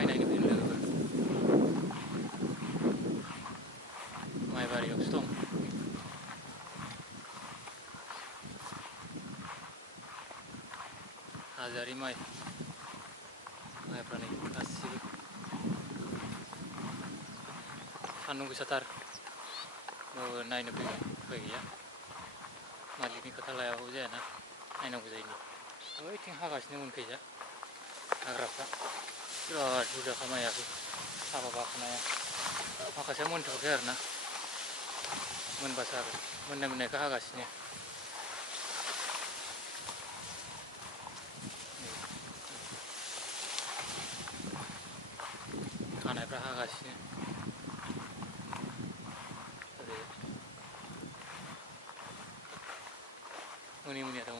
माइ नायनो फैदों लोगोफोर। माइ बारियावसो दं। हाजारि माइफ्रा नै गासिबो सान्दुं गोसाथार। नायनो फैबाय, उफाय गैया। मालिकनि खोथा लायाबाबो जायाना, नायनांगौ जायो नै। ओइथिं हागासिनो उनखैजा हाग्राफ्रा बिराद बुरजाखा माइयाबो, हाबा बाखनो हाया। माखासेया मोनथ'वाखै आरोना, मोनबासो हागोन। मोननायखौ हागासिनो। हानायफ्रा हागासिनो। ओरै मोनि दङ।